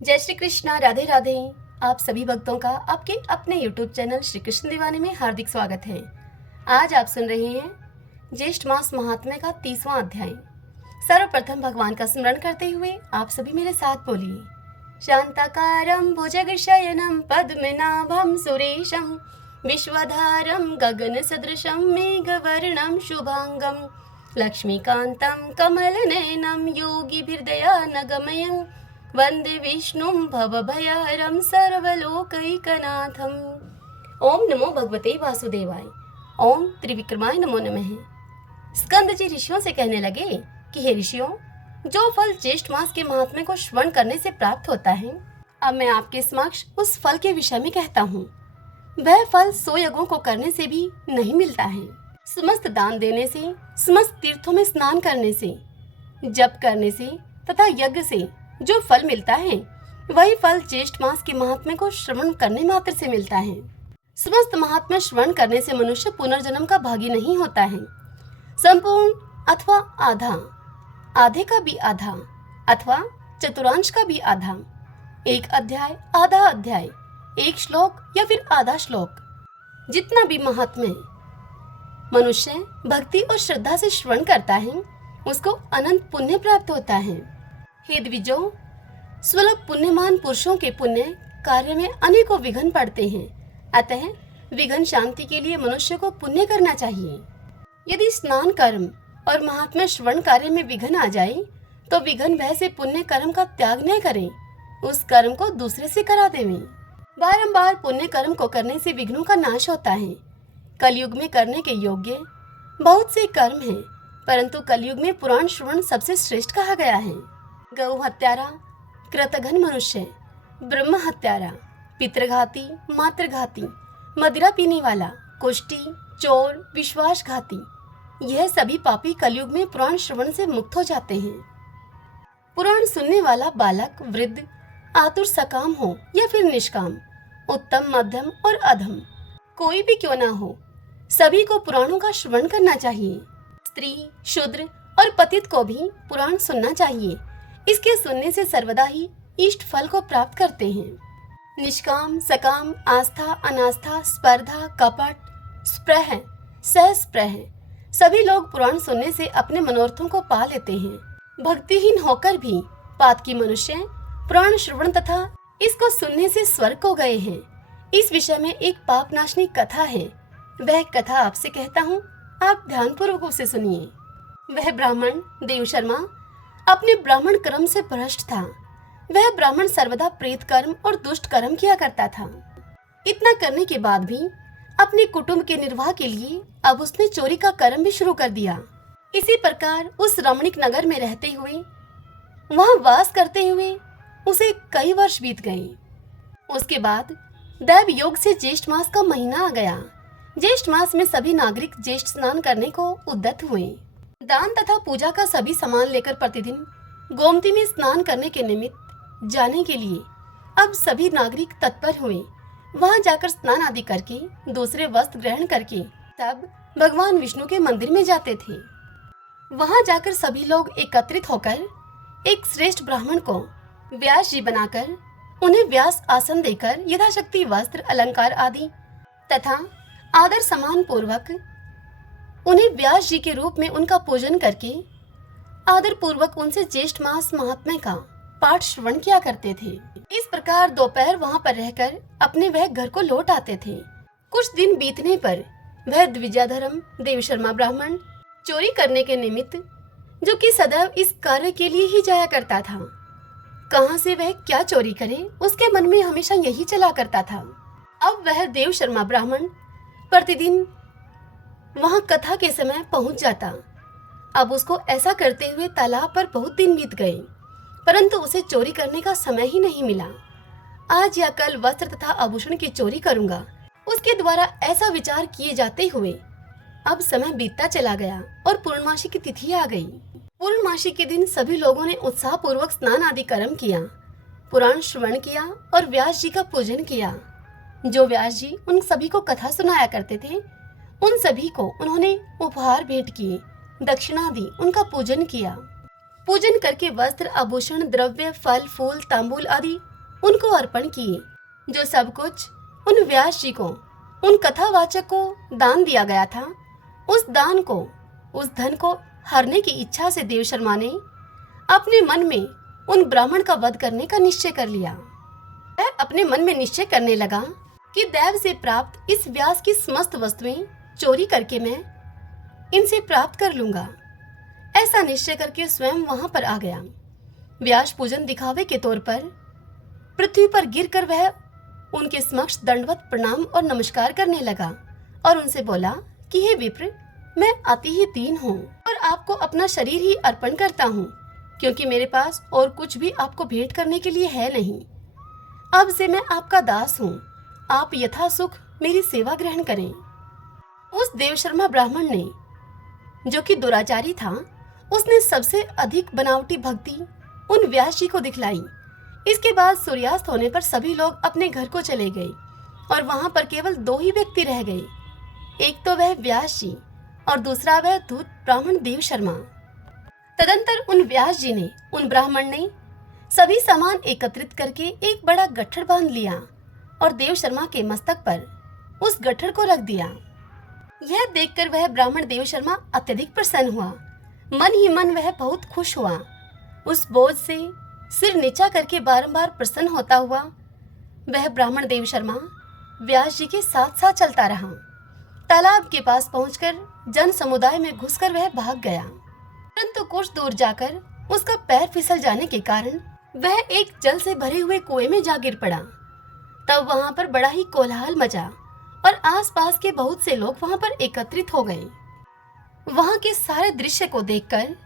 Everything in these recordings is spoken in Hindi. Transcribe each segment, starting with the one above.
जय श्री कृष्णा, राधे राधे। आप सभी भक्तों का आपके अपने YouTube चैनल श्री कृष्ण दीवाने में हार्दिक स्वागत है। आज आप सुन रहे हैं ज्येष्ठ मास महात्म्य का 30वां अध्याय। सर्वप्रथम भगवान का स्मरण करते हुए आप सभी मेरे साथ बोलिए। शांताकारं भुजगशयनं पद्मनाभं सुरेशं विश्वधारं गगनसदृशं मेघवर्णं शुभांगं लक्ष्मीकान्तं कमलनयनं योगिभिर्दयानगमयं वंदे विष्णुं भवभयहरं सर्वलोकैकनाथम्। ओम नमो भगवते वासुदेवाय। ओम त्रिविक्रमाय नमो नमः। स्कंद जी ऋषियों से कहने लगे कि हे ऋषियों, जो फल ज्येष्ठ मास के महात्म्य को श्रवण करने से प्राप्त होता है, अब मैं आपके समक्ष उस फल के विषय में कहता हूँ। वह फल 100 यज्ञों को करने से भी नहीं मिलता है। समस्त दान देने से, समस्त तीर्थों में स्नान करने से, जप करने से तथा यज्ञ से जो फल मिलता है, वही फल ज्येष्ठ मास के महात्म्य को श्रवण करने मात्र से मिलता है। समस्त महात्म्य श्रवण करने से मनुष्य पुनर्जन्म का भागी नहीं होता है। संपूर्ण अथवा आधा, आधे का भी आधा अथवा चतुरांश का भी आधा, एक अध्याय, आधा अध्याय, एक श्लोक या फिर आधा श्लोक, जितना भी महात्म्य मनुष्य भक्ति और श्रद्धा से श्रवण करता है, उसको अनंत पुण्य प्राप्त होता है। हे द्विजों, सुलभ पुण्यमान पुरुषों के पुण्य कार्य में अनेकों विघ्न पड़ते हैं। अतः विघ्न शांति के लिए मनुष्य को पुण्य करना चाहिए। यदि स्नान कर्म और महात्म्य श्रवण कार्य में विघ्न आ जाए, तो विघ्न भय से पुण्य कर्म का त्याग न करें, उस कर्म को दूसरे से करा देवें। बारंबार पुण्य कर्म को करने से विघ्नों का नाश होता है। कलयुग में करने के योग्य बहुत से कर्म हैं, परंतु कलयुग में पुराण श्रवण सबसे श्रेष्ठ कहा गया है। गौ हत्यारा, कृतघ्न मनुष्य, ब्रह्म हत्यारा, पितृघाती, मातृघाती, मदिरा पीने वाला, कुष्ठी, चोर, विश्वासघाती, यह सभी पापी कलयुग में पुराण श्रवण से मुक्त हो जाते हैं। पुराण सुनने वाला बालक, वृद्ध, आतुर सकाम हो या फिर निष्काम, उत्तम, मध्यम और अधम, कोई भी क्यों ना हो, सभी को पुराणों का श्रवण करना चाहिए। स्त्री, शूद्र और पतित को भी पुराण सुनना चाहिए। इसके सुनने से सर्वदा ही इष्ट फल को प्राप्त करते हैं। निष्काम, सकाम, आस्था, अनास्था, स्पर्धा, कपट, स्प्रह, सहस्प्रह, सभी लोग पुराण सुनने से अपने मनोरथों को पा लेते हैं। भक्तिहीन होकर भी पातकी मनुष्य पुराण श्रवण तथा इसको सुनने से स्वर्ग को गए हैं। इस विषय में एक पापनाशनी कथा है। वह कथा आपसे कहता हूँ, आप ध्यानपूर्वक उसे सुनिए। वह ब्राह्मण देवशर्मा अपने ब्राह्मण कर्म से भ्रष्ट था। वह ब्राह्मण सर्वदा प्रेत कर्म और दुष्ट कर्म किया करता था। इतना करने के बाद भी अपने कुटुंब के निर्वाह के लिए अब उसने चोरी का कर्म भी शुरू कर दिया। इसी प्रकार उस रमणीक नगर में रहते हुए, वहां वास करते हुए उसे कई वर्ष बीत गए। उसके बाद दैव योग से ज्येष्ठ मास का महीना आ गया। ज्येष्ठ मास में सभी नागरिक ज्येष्ठ स्नान करने को उद्यत हुए। दान तथा पूजा का सभी सामान लेकर प्रतिदिन गोमती में स्नान करने के निमित्त जाने के लिए अब सभी नागरिक तत्पर हुए। वहां जाकर स्नान आदि करके, दूसरे वस्त्र ग्रहण करके तब भगवान विष्णु के मंदिर में जाते थे। वहां जाकर सभी लोग एकत्रित होकर एक श्रेष्ठ ब्राह्मण को व्यास जी बनाकर उन्हें व्यास आसन देकर यथाशक्ति वस्त्र, अलंकार आदि तथा आदर सम्मान पूर्वक उन्हें व्यास जी के रूप में उनका पूजन करके आदर पूर्वक उनसे ज्येष्ठ मास महात्म्य का पाठ श्रवण किया करते थे। इस प्रकार दोपहर वहां पर रहकर अपने वह घर को लौट आते थे। कुछ दिन बीतने पर वह द्विजाधर्म देवशर्मा ब्राह्मण चोरी करने के निमित्त, जो कि सदैव इस कार्य के लिए ही जाया करता था, कहां से वह क्या चोरी करे, उसके मन में हमेशा यही चला करता था। अब वह देवशर्मा ब्राह्मण प्रतिदिन वहां कथा के समय पहुंच जाता। अब उसको ऐसा करते हुए तालाब पर बहुत दिन बीत गए, परंतु उसे चोरी करने का समय ही नहीं मिला। आज या कल वस्त्र तथा आभूषण की चोरी करूंगा, उसके द्वारा ऐसा विचार किए जाते हुए अब समय बीतता चला गया और पूर्णमासी की तिथि आ गई। पूर्णमासी के दिन सभी लोगों ने उत्साह पूर्वक स्नान आदि कर्म किया, पुराण श्रवण किया और व्यास जी का पूजन किया। जो व्यास जी उन सभी को कथा सुनाया करते थे, उन सभी को उन्होंने उपहार भेंट किए, दक्षिणा दी, उनका पूजन किया। पूजन करके वस्त्र, आभूषण, द्रव्य, फल, फूल, तांबूल आदि उनको अर्पण किए। जो सब कुछ उन व्यास जी को, उन कथावाचक को दान दिया गया था, उस दान को, उस धन को हरने की इच्छा से देव शर्मा ने अपने मन में उन ब्राह्मण का वध करने का निश्चय कर लिया। वह अपने मन में निश्चय करने लगा कि दैव से प्राप्त इस व्यास की समस्त वस्तुएं चोरी करके मैं इनसे प्राप्त कर लूंगा। ऐसा निश्चय करके स्वयं वहां पर आ गया। व्यास पूजन दिखावे के तौर पर पृथ्वी पर गिरकर वह उनके समक्ष दंडवत प्रणाम और नमस्कार करने लगा और उनसे बोला कि हे विप्र, मैं अति ही दीन हूँ और आपको अपना शरीर ही अर्पण करता हूँ, क्योंकि मेरे पास और कुछ भी आपको भेंट करने के लिए है नहीं। अब से मैं आपका दास हूँ, आप यथा सुख मेरी सेवा ग्रहण करें। उस देवशर्मा ब्राह्मण ने, जो कि दुराचारी था, उसने सबसे अधिक बनावटी भक्ति उन व्यास जी को दिखलाई। इसके बाद सूर्यास्त होने पर सभी लोग अपने घर को चले गए और वहां पर केवल 2 ही व्यक्ति रह गए। एक तो वह व्यास जी और दूसरा वह धूत ब्राह्मण देव शर्मा। तदंतर उन व्यास जी ने, उन ब्राह्मण ने सभी सामान एकत्रित करके एक बड़ा गट्ठर बांध लिया और देव शर्मा के मस्तक पर उस गट्ठर को रख दिया। यह देखकर वह ब्राह्मण देव शर्मा अत्यधिक प्रसन्न हुआ। मन ही मन वह बहुत खुश हुआ। उस बोझ से सिर नीचा करके बारंबार प्रसन्न होता हुआ वह ब्राह्मण देव शर्मा व्यास जी के साथ साथ चलता रहा। तालाब के पास पहुंचकर जन समुदाय में घुसकर वह भाग गया, परंतु कुछ दूर जाकर उसका पैर फिसल जाने के कारण वह एक जल से भरे हुए कुएं में जा गिर पड़ा। तब वहां पर बड़ा ही कोलाहल मचा और आसपास के बहुत से लोग वहां पर एकत्रित हो गए। वहां के सारे दृश्य को देखकर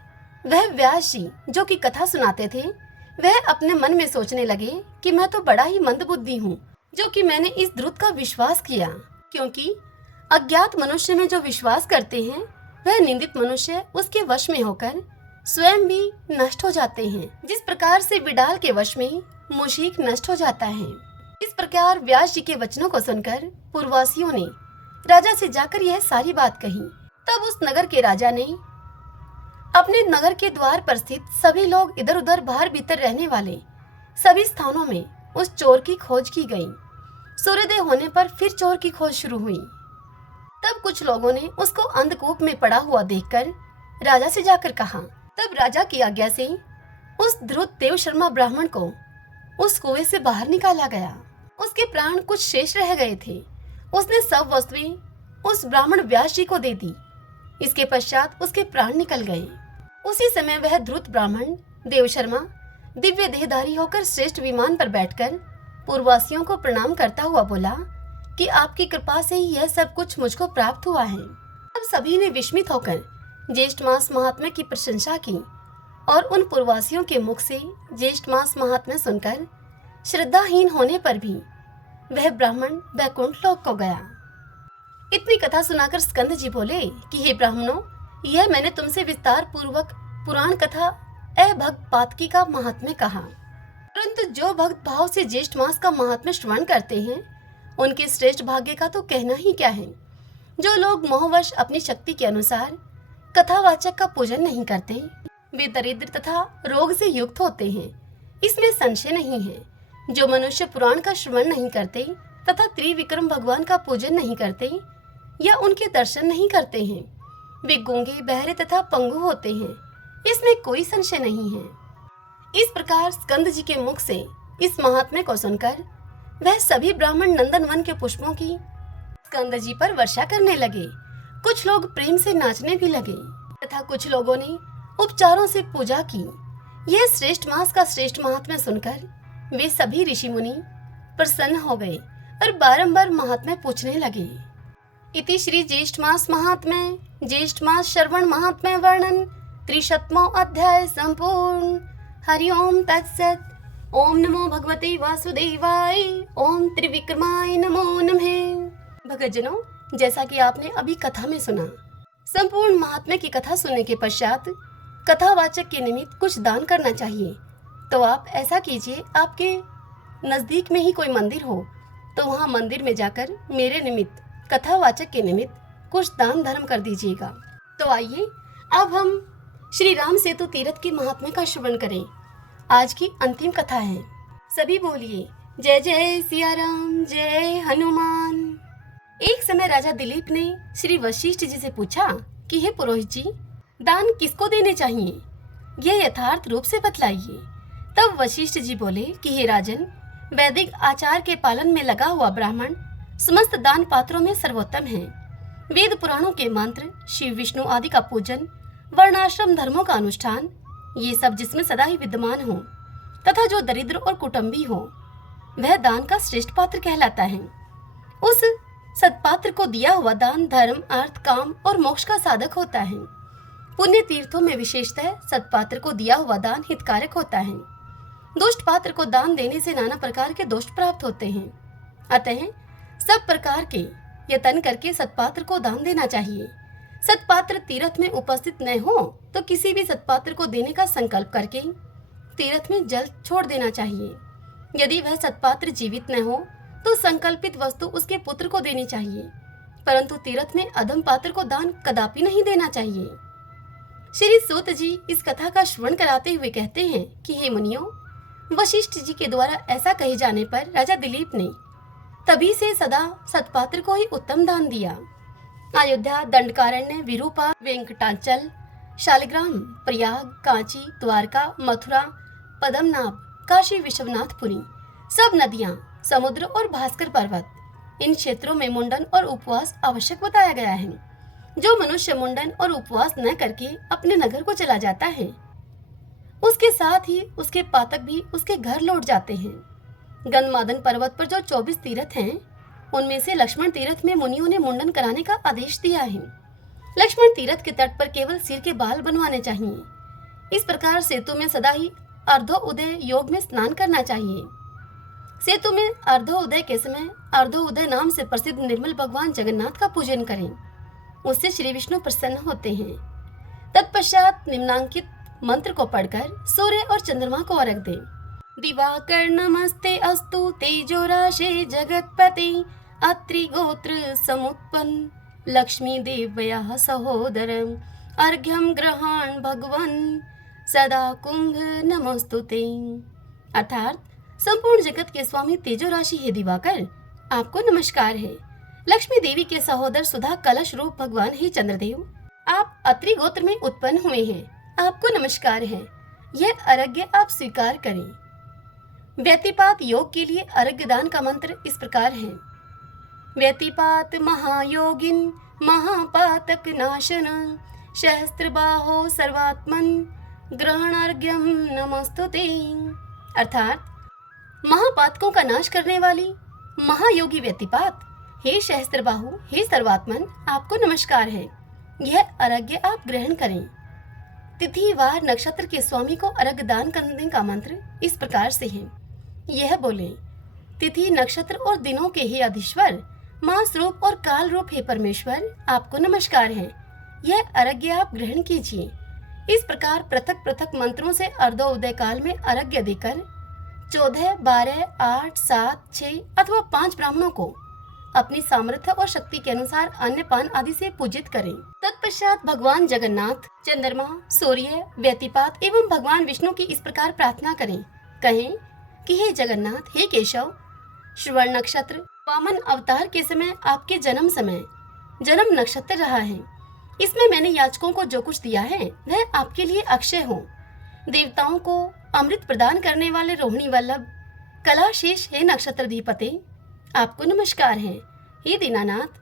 वह व्यास जी, जो कि कथा सुनाते थे, वह अपने मन में सोचने लगे कि मैं तो बड़ा ही मंदबुद्धि हूँ, जो कि मैंने इस द्रुत का विश्वास किया, क्योंकि अज्ञात मनुष्य में जो विश्वास करते हैं वह निंदित मनुष्य उसके वश में होकर स्वयं भी नष्ट हो जाते हैं, जिस प्रकार से बिडाल के वश में मूषिक नष्ट हो जाता है। इस प्रकार व्यास जी के वचनों को सुनकर पूर्ववासियों ने राजा से जाकर यह सारी बात कही। तब उस नगर के राजा ने अपने नगर के द्वार पर स्थित सभी लोग, इधर उधर बाहर भीतर रहने वाले सभी स्थानों में उस चोर की खोज की गई। सूर्योदय होने पर फिर चोर की खोज शुरू हुई। तब कुछ लोगों ने उसको अंधकूप में पड़ा हुआ देखकर राजा से जाकर कहा। तब राजा की आज्ञा से उस धृत देव शर्मा ब्राह्मण को उस कुएं से बाहर निकाला गया। उसके प्राण कुछ शेष रह गए थे। उसने सब वस्तुएं उस ब्राह्मण व्यास जी को दे दी। इसके पश्चात उसके प्राण निकल गए। उसी समय वह धृत ब्राह्मण देव शर्मा दिव्य देहधारी होकर श्रेष्ठ विमान पर बैठकर पूर्ववासियों को प्रणाम करता हुआ बोला कि आपकी कृपा से ही यह सब कुछ मुझको प्राप्त हुआ है। अब सभी ने विस्मित होकर ज्येष्ठ मास महात्म्य की प्रशंसा की और उन पूर्ववासियों के मुख से ज्येष्ठ मास महात्म्य सुनकर श्रद्धाहीन होने पर भी वह ब्राह्मण वैकुंठ लोक को गया। इतनी कथा सुनाकर स्कंद जी बोले कि हे ब्राह्मणों, यह मैंने तुमसे विस्तार पूर्वक पुराण कथा अभक्त पातकी का महात्म्य कहा, परंतु जो भक्त भाव से ज्येष्ठ मास का महात्म्य श्रवण करते हैं उनके श्रेष्ठ भाग्य का तो कहना ही क्या है। जो लोग मोहवश अपनी शक्ति के अनुसार कथावाचक का पूजन नहीं करते वे दरिद्र तथा रोग से युक्त होते हैं, इसमें संशय नहीं है। जो मनुष्य पुराण का श्रवण नहीं करते तथा त्रिविक्रम भगवान का पूजन नहीं करते या उनके दर्शन नहीं करते हैं वे गूंगे, बहरे तथा पंगु होते हैं, इसमें कोई संशय नहीं है। इस प्रकार स्कंद जी के मुख से इस महात्म्य को सुनकर वह सभी ब्राह्मण नंदन वन के पुष्पों की स्कंद जी पर वर्षा करने लगे। कुछ लोग प्रेम से नाचने भी लगे तथा कुछ लोगों ने उपचारों से पूजा की। यह श्रेष्ठ मास का श्रेष्ठ महात्म्य सुनकर वे सभी ऋषि मुनि प्रसन्न हो गए और बारंबार महात्म्य पूछने लगे। इति श्री ज्येष्ठ मास महात्म्य ज्येष्ठ मास श्रवण महात्म्य वर्णन 300वां अध्याय संपूर्ण। हरि ओम तत्सत। ओम नमो भगवते वासुदेवाय। ओम त्रिविक्रमाय नमो नमः। भक्तजनों, जैसा कि आपने अभी कथा में सुना, संपूर्ण महात्म्य की कथा सुनने के पश्चात कथावाचक के निमित्त कुछ दान करना चाहिए। तो आप ऐसा कीजिए, आपके नजदीक में ही कोई मंदिर हो तो वहाँ मंदिर में जाकर मेरे निमित्त, कथावाचक के निमित्त कुछ दान धर्म कर दीजिएगा। तो आइए अब हम श्री राम सेतु तीर्थ के महात्म्य का श्रवण करें। आज की अंतिम कथा है। सभी बोलिए जय जय सिया राम, जय हनुमान। एक समय राजा दिलीप ने श्री वशिष्ठ जी से पूछा कि हे पुरोहित जी, दान किसको देने चाहिए, यह यथार्थ रूप से बतलाइए। तब वशिष्ठ जी बोले कि हे राजन, वैदिक आचार के पालन में लगा हुआ ब्राह्मण समस्त दान पात्रों में सर्वोत्तम है। वेद पुराणों के मंत्र, शिव विष्णु आदि का पूजन, वर्णाश्रम धर्मों का अनुष्ठान, ये सब जिसमें सदा ही विद्यमान हो तथा जो दरिद्र और कुटुंबी हो, वह दान का श्रेष्ठ पात्र कहलाता है। उस सत्पात्र को दिया हुआ दान धर्म, अर्थ, काम और मोक्ष का साधक होता है। पुण्य तीर्थों में विशेषतः सत्पात्र को दिया हुआ दान हितकारक होता है। दुष्ट पात्र को दान देने से नाना प्रकार के दोष प्राप्त होते हैं। अतः सब प्रकार के यत्न करके सत्पात्र को दान देना चाहिए। सत्पात्र तीर्थ में उपस्थित न हो तो किसी भी सत्पात्र को देने का संकल्प करके तीर्थ में जल छोड़ देना चाहिए। यदि वह सत्पात्र जीवित न हो तो संकल्पित वस्तु उसके पुत्र को देनी चाहिए, परंतु तीर्थ में अधम पात्र को दान कदापि नहीं देना चाहिए। श्री सूत जी इस कथा का श्रवण कराते हुए कहते हैं कि हे मुनियों, वशिष्ठ जी के द्वारा ऐसा कहे जाने पर राजा दिलीप ने तभी से सदा सत्पात्र को ही उत्तम दान दिया। अयोध्या, दंडकारण्य, विरूपा, वेंकटाचल, शालिग्राम, प्रयाग, कांची, द्वारका, मथुरा, पद्मनाभ, काशी विश्वनाथपुरी, सब नदियां, समुद्र और भास्कर पर्वत, इन क्षेत्रों में मुंडन और उपवास आवश्यक बताया गया है। जो मनुष्य मुंडन और उपवास न करके अपने नगर को चला जाता है, उसके साथ ही उसके पातक भी उसके घर लौट जाते हैं। गंधमादन पर्वत पर जो 24 तीर्थ हैं, उनमें से लक्ष्मण तीर्थ में मुनियों ने मुंडन कराने का आदेश दिया है। लक्ष्मण तीर्थ के तट पर केवल सिर के बाल बनवाने चाहिए। इस प्रकार सेतु में सदा ही अर्धोउदय योग में स्नान करना चाहिए। सेतु में अर्धोउदय के समय अर्धोउदय नाम से प्रसिद्ध निर्मल भगवान जगन्नाथ का पूजन करें, उससे श्री विष्णु प्रसन्न होते हैं। तत्पश्चात निम्नांकित मंत्र को पढ़कर सूर्य और चंद्रमा को अर्घ दें। दिवाकर नमस्ते अस्तु तेजो राशे जगतपते, अत्रि गोत्र समुत्पन्न लक्ष्मी देव्याः सहोदरम्, अर्घ्यं ग्रहण भगवन् सदा कुंभ नमस्तुते। अर्थात संपूर्ण जगत के स्वामी तेजो राशि हे दिवाकर, आपको नमस्कार है। लक्ष्मी देवी के सहोदर सुधा कलश रूप भगवान हे चंद्रदेव, आप अत्रि गोत्र में उत्पन्न हुए हैं, आपको नमस्कार है। यह अर्घ्य आप स्वीकार करें। व्यतिपात योग के लिए अर्घ्य दान का मंत्र इस प्रकार है। व्यतिपात महायोगिन महापातक नाशन, सहस्त्रबाहो सर्वात्मन ग्रहणार्घ्यम नमस्तुते। अर्थात महापातकों का नाश करने वाली महायोगी व्यतिपात, हे सहस्त्रबाहु, हे सर्वात्मन, आपको नमस्कार है। यह अर्घ्य आप ग्रहण करें। तिथि वार नक्षत्र के स्वामी को अर्घ्य दान करने का मंत्र इस प्रकार से है। यह बोले, तिथि नक्षत्र और दिनों के हे अधीश्वर, मास रूप और काल रूप हे परमेश्वर, आपको नमस्कार है। यह अर्घ्य आप ग्रहण कीजिए। इस प्रकार पृथक पृथक मंत्रों से अर्धोदय काल में अर्घ्य देकर 14, 12, 8, 7, 6 अथवा 5 ब्राह्मणों को अपनी सामर्थ्य और शक्ति के अनुसार अन्न पान आदि से पूजित करें। तत्पश्चात भगवान जगन्नाथ, चंद्रमा, सूर्य, व्यतिपात एवं भगवान विष्णु की इस प्रकार प्रार्थना करें। कहें कि हे जगन्नाथ, हे केशव, श्रवण नक्षत्र वामन अवतार के समय आपके जन्म नक्षत्र रहा है। इसमें मैंने याचकों को जो कुछ दिया है वह आपके लिए अक्षय हो। देवताओं को अमृत प्रदान करने वाले रोहिणी वल्लभ कलाशेष हे नक्षत्रधिपते, आपको नमस्कार है। हे दीनानाथ,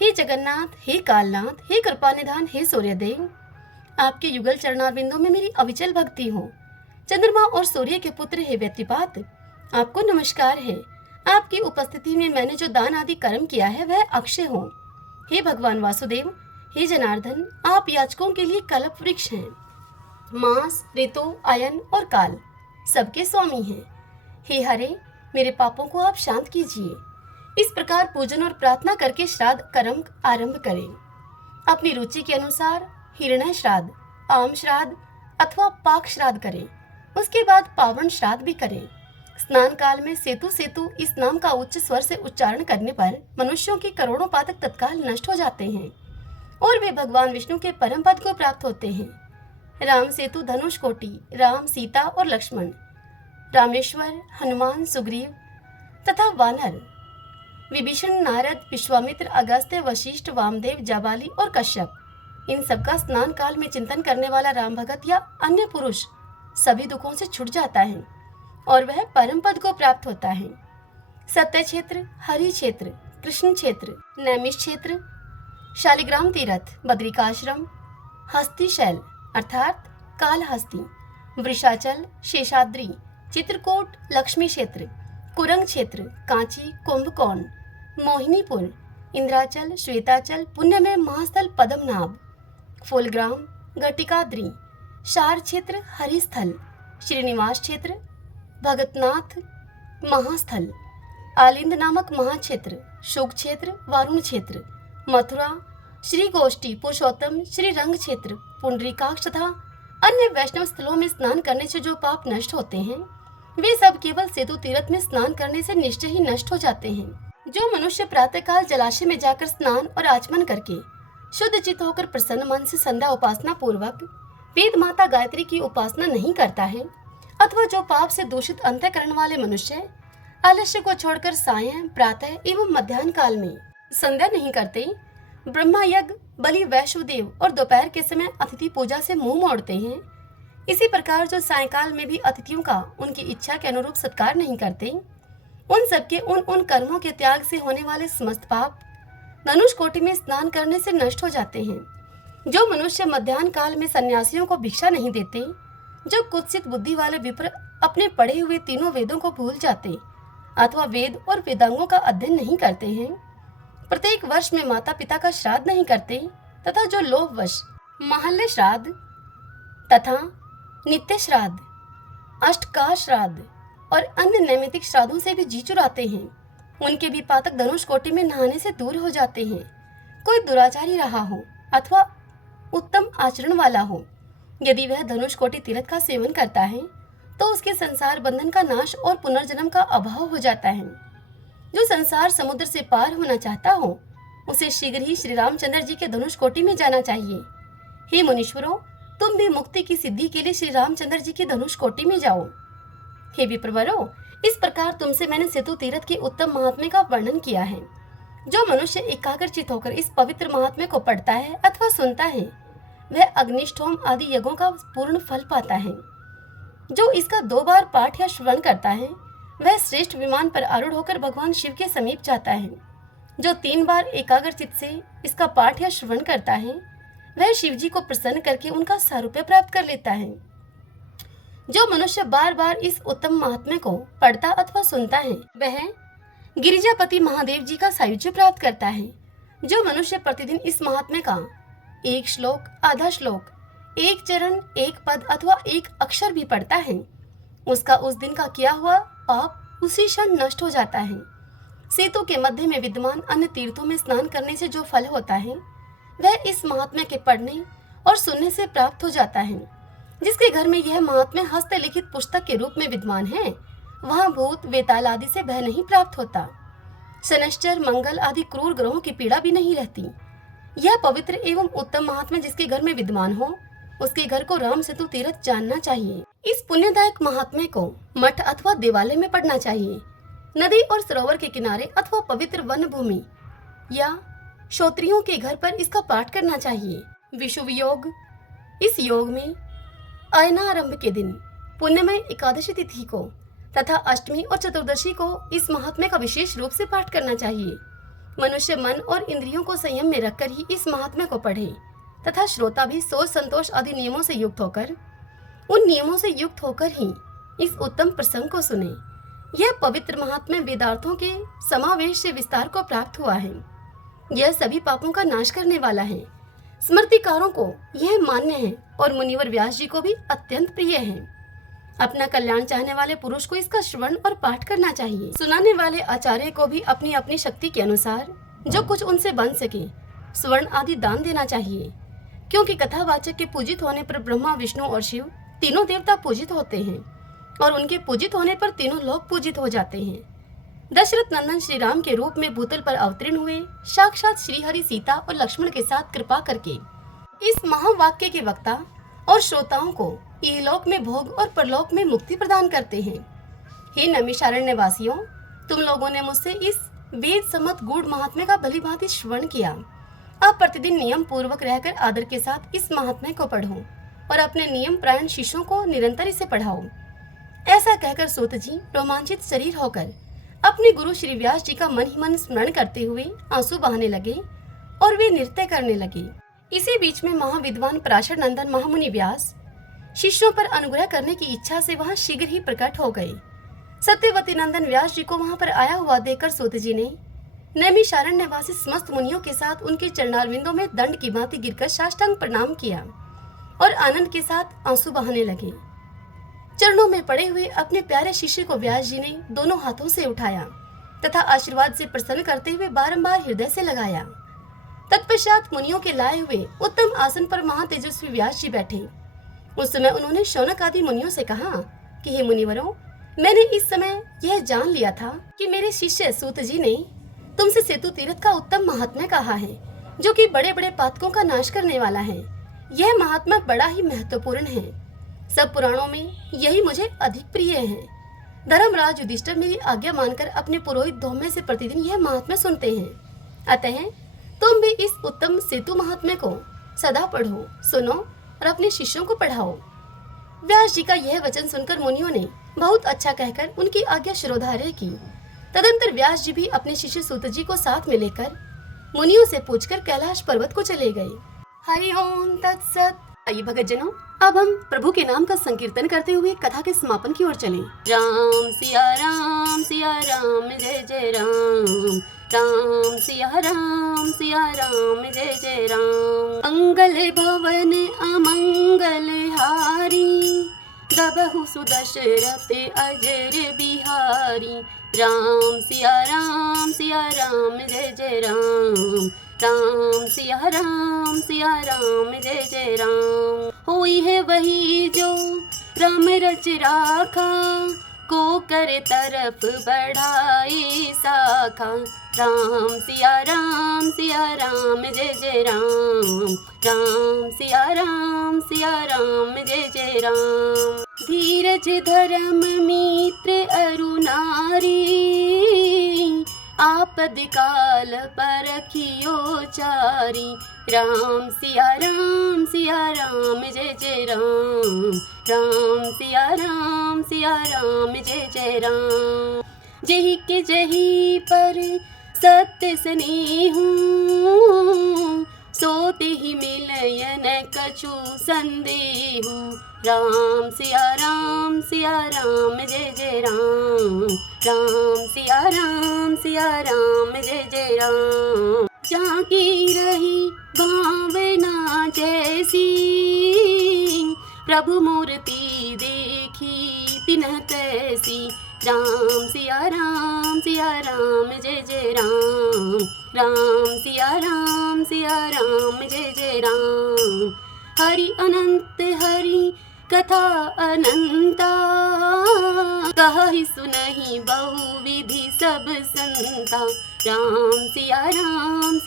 हे जगन्नाथ, हे कालनाथ, हे कृपानिधान, हे सूर्यदेव, आपके युगल चरणारविंदों में मेरी अविचल भक्ति हो। चंद्रमा और सूर्य के पुत्र हे व्यतिपात, आपको नमस्कार है। आपकी उपस्थिति में मैंने जो दान आदि कर्म किया है वह अक्षय हो। हे भगवान वासुदेव, हे जनार्दन, आप याचकों के लिए कल्प वृक्ष हैं। मास, ऋतु, अयन और काल सबके स्वामी हैं। हे हरे, मेरे पापों को आप शांत कीजिए। इस प्रकार पूजन और प्रार्थना करके श्राद्ध कर्म आरंभ करें। अपनी रुचि के अनुसार हिरण्य श्राद्ध, आम श्राद्ध अथवा पाक श्राद्ध करें। उसके बाद पावन श्राद्ध भी करें। स्नान काल में सेतु सेतु इस नाम का उच्च स्वर से उच्चारण करने पर मनुष्यों के करोड़ों पातक तत्काल नष्ट हो जाते हैं और वे भगवान विष्णु के परम पद को प्राप्त होते हैं। राम सेतु धनुषकोटि, राम, सीता और लक्ष्मण, रामेश्वर, हनुमान, सुग्रीव तथा वानर, विभीषण, नारद, विश्वामित्र, अगस्त्य, वशिष्ठ, वामदेव, जाबाली और कश्यप, इन सबका स्नान काल में चिंतन करने वाला राम भगत या अन्य पुरुष सभी दुखों से छूट जाता है और वह परम पद को प्राप्त होता है। सत्य क्षेत्र, हरि क्षेत्र, कृष्ण क्षेत्र, नैमिष क्षेत्र, शालिग्राम तीर्थ, बद्रिकाश्रम, हस्ती शैल अर्थात कालहस्ती, वृषाचल, शेषाद्रि, चित्रकूट, लक्ष्मी क्षेत्र, कुरंग क्षेत्र, कांची, कुंभकोण, मोहिनीपुर, इंद्राचल, श्वेताचल, पुण्य में महास्थल पद्मनाभ, फूलग्राम, घटिकाद्रि, शार क्षेत्र, हरिस्थल, श्रीनिवास क्षेत्र, भगतनाथ, महास्थल, आलिंद नामक महाक्षेत्र, शुक क्षेत्र, वारुण क्षेत्र, मथुरा, श्री गोष्ठी, पुरुषोत्तम, श्री रंग क्षेत्र, पुंडरीकाक्ष तथा अन्य वैष्णव स्थलों में स्नान करने से जो पाप नष्ट होते हैं वे सब केवल सेतु तीर्थ में स्नान करने से निश्चय ही नष्ट हो जाते हैं। जो मनुष्य प्रातःकाल जलाशय में जाकर स्नान और आचमन करके शुद्ध चित्त होकर प्रसन्न मन से संध्या उपासना पूर्वक वेद माता गायत्री की उपासना नहीं करता है, अथवा जो पाप से दूषित अंतःकरण वाले मनुष्य आलस्य को छोड़कर सायं, प्रातः एवं मध्याह्न काल में संध्या नहीं करते, ब्रह्मा यज्ञ, बलि, वैश्वदेव और दोपहर के समय अतिथि पूजा से मुंह मोड़ते हैं, इसी प्रकार जो सायंकाल में भी अतिथियों का उनकी इच्छा के अनुरूप सत्कार नहीं करते, उन सबके उन कर्मों के त्याग से होने वाले समस्त पाप धनुषकोटि में स्नान करने से नष्ट हो जाते हैं। जो मनुष्य मध्याह्न काल में सन्यासियों को भिक्षा नहीं देते, जो कुत्सित बुद्धि वाले विप्र अपने पढ़े हुए तीनों वेदों को भूल जाते अथवा वेद और वेदांगों का अध्ययन नहीं करते हैं, प्रत्येक वर्ष में माता पिता का श्राद्ध नहीं करते तथा जो लोभवश महल्ले श्राद्ध तथा नित्य श्राद्ध, अष्टकार श्राद्ध और अन्य नैमित्तिक श्राद्धों से भी जी चुराते हैं, उनके भी पातक धनुषकोटि में नहाने से दूर हो जाते हैं। कोई दुराचारी रहा हो अथवा उत्तम आचरण वाला हो, यदि वह धनुषकोटि तीर्थ का सेवन करता है तो उसके संसार बंधन का नाश और पुनर्जन्म का अभाव हो जाता है। जो संसार समुद्र से पार होना चाहता हो उसे शीघ्र ही श्री रामचंद्र जी के धनुषकोटि में जाना चाहिए। हे मुनीश्वरों, तुम भी मुक्ति की सिद्धि के लिए श्री रामचंद्र जी की धनुषकोटि में जाओ। हे विप्रवरों, इस प्रकार तुमसे मैंने सेतु तीर्थ के उत्तम महात्म्य का वर्णन किया है। जो मनुष्य एकाग्रचित होकर इस पवित्र महात्म्य को पढ़ता है अथवा सुनता है वह अग्निष्ठोम आदि यज्ञों का पूर्ण फल पाता है। जो इसका 2 बार पाठ या श्रवण करता है वह श्रेष्ठ विमान पर आरूढ़ होकर भगवान शिव के समीप जाता है। जो 3 बार एकाग्रचित से इसका पाठ या श्रवण करता है वह शिव जी को प्रसन्न करके उनका सारूप्य प्राप्त कर लेता है। जो मनुष्य बार बार इस उत्तम महात्म्य को पढ़ता अथवा सुनता है वह गिरिजापति महादेव जी का सायुज्य प्राप्त करता है। जो मनुष्य प्रतिदिन इस महात्म्य का 1 श्लोक, आधा श्लोक, 1 चरण, 1 पद अथवा 1 अक्षर भी पढ़ता है उसका उस दिन का किया हुआ पाप उसी क्षण नष्ट हो जाता है। सेतु के मध्य में विद्यमान अन्य तीर्थों में स्नान करने से जो फल होता है वह इस महात्म्य के पढ़ने और सुनने से प्राप्त हो जाता है। जिसके घर में यह महात्म्य हस्तलिखित पुस्तक के रूप में विद्यमान है वहाँ भूत, वेताल आदि से भय नहीं प्राप्त होता। शनैश्चर, मंगल आदि क्रूर ग्रहों की पीड़ा भी नहीं रहती। यह पवित्र एवं उत्तम महात्म्य जिसके घर में विद्यमान हो उसके घर को राम सेतु तीर्थ जानना चाहिए। इस पुण्यदायक महात्म्य को मठ अथवा देवालय में पढ़ना चाहिए। नदी और सरोवर के किनारे अथवा पवित्र वन भूमि या श्रोत्रियों के घर पर इसका पाठ करना चाहिए। विषुव योग, इस योग में अयनारंभ के दिन, पुण्यमय एकादशी तिथि को तथा अष्टमी और चतुर्दशी को इस महात्म्य का विशेष रूप से पाठ करना चाहिए। मनुष्य मन और इंद्रियों को संयम में रखकर ही इस महात्म्य को पढ़े तथा श्रोता भी सोच, संतोष आदि नियमों से युक्त होकर उन नियमों से युक्त होकर ही इस उत्तम प्रसंग को सुने। यह पवित्र महात्म्य वेदार्थों के समावेश से विस्तार को प्राप्त हुआ है। यह सभी पापों का नाश करने वाला है। स्मृतिकारों को यह मान्य है और मुनिवर व्यास जी को भी अत्यंत प्रिय है। अपना कल्याण चाहने वाले पुरुष को इसका श्रवण और पाठ करना चाहिए। सुनाने वाले आचार्य को भी अपनी अपनी शक्ति के अनुसार जो कुछ उनसे बन सके स्वर्ण आदि दान देना चाहिए, क्योंकि कथावाचक के पूजित होने पर ब्रह्मा, विष्णु और शिव तीनों देवता पूजित होते हैं और उनके पूजित होने पर तीनों लोग पूजित हो जाते हैं। दशरथ नंदन श्री राम के रूप में भूतल पर अवतीर्ण हुए साक्षात श्री हरि सीता और लक्ष्मण के साथ कृपा करके इस महावाक्य के वक्ता और श्रोताओं को इहलोक में भोग और परलोक में मुक्ति प्रदान करते हैं। हे नैमिषारण्य वासियों, तुम लोगों ने मुझसे इस वेद सम्मत गूढ़ महात्म्य का भली भांति श्रवण किया। अब प्रतिदिन नियम पूर्वक रहकर आदर के साथ इस महात्म्य को पढ़ो और अपने नियम प्रायण शिष्यों को निरंतर इसे पढ़ाओ। ऐसा कहकर सूत जी रोमांचित शरीर होकर अपने गुरु श्री व्यास जी का मन ही मन स्मरण करते हुए आंसू बहाने लगे और वे नृत्य करने लगे। इसी बीच में महाविद्वान पराशर नंदन महामुनि व्यास शिष्यों पर अनुग्रह करने की इच्छा से वहां शीघ्र ही प्रकट हो गए। सत्यवती नंदन व्यास जी को वहां पर आया हुआ देखकर सूत जी ने नैमिषारण्य निवासी समस्त मुनियों के साथ उनके चरणारविंदों में दंड की भांति गिरकर साष्टांग प्रणाम किया और आनंद के साथ आंसू बहाने लगे। चरणों में पड़े हुए अपने प्यारे शिष्य को व्यास जी ने दोनों हाथों से उठाया तथा आशीर्वाद से प्रसन्न करते हुए बारंबार हृदय से लगाया। तत्पश्चात मुनियों के लाए हुए उत्तम आसन पर महातेजस्वी व्यास जी बैठे। उस समय उन्होंने शौनक आदि मुनियों से कहा कि हे मुनिवरों, मैंने इस समय यह जान लिया था कि मेरे शिष्य सूत जी ने तुमसे सेतु तीर्थ का उत्तम महात्म्य कहा है, जो कि बड़े बड़े पातकों का नाश करने वाला है। यह महात्मा बड़ा ही महत्वपूर्ण है। सब पुराणों में यही मुझे अधिक प्रिय है। धर्मराज युधिष्ठिर मेरी आज्ञा मानकर अपने पुरोहित धौम्य से प्रतिदिन यह महात्म्य सुनते हैं। अतः तुम भी इस उत्तम सेतु महात्म्य को सदा पढ़ो, सुनो और अपने शिष्यों को पढ़ाओ। व्यास जी का यह वचन सुनकर मुनियों ने बहुत अच्छा कहकर उनकी आज्ञा शिरोधार्य की। तदंतर व्यास जी भी अपने शिष्य सूत जी को साथ में लेकर मुनियों से पूछकर कैलाश पर्वत को चले गए। हरि ओम तत्सत। आइए भगत जनों, अब हम प्रभु के नाम का संकीर्तन करते हुए कथा के समापन की ओर चलें। राम सिया राम जय जय राम, राम सिया राम जय जय राम। मंगल भवन अमंगल हारी, दबहु सुदशरथ अजर बिहारी। राम सिया राम जय जय राम, राम सिया राम जय जय राम। होई है वही जो राम रच राखा, को कर तरफ बढ़ाए साखा। राम सिया राम जय जय राम, राम सिया राम जय जय राम। धीरज धर्म मित्र अरु नारी, आपद काल परखियो चारी। राम सिया राम जय जय राम, राम सिया राम जय जय राम। जही के जही पर सत्य स्नेहु, सोते ही मिलयन कछु संदेहु। राम सिया राम जय जय राम, राम सिया राम जय जय राम। जाकी रही भावना जैसी, प्रभु मूर्ति देखी तिन्ह तैसी। राम सिया राम जय जय राम, राम सिया राम जय जय राम। हरि अनंत हरि कथा अनंता, कहि सुनहि बहुविधि सब संता। राम सिया राम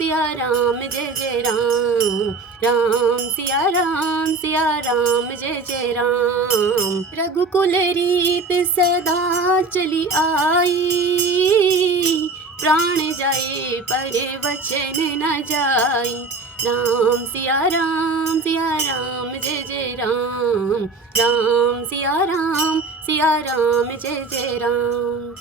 जय जय राम, राम सिया राम जय जय राम। रघुकुल रीत सदा चली आई, प्राण जाए पर वचन न जाई। राम सिया राम जय जय राम, राम सिया राम जय जय राम।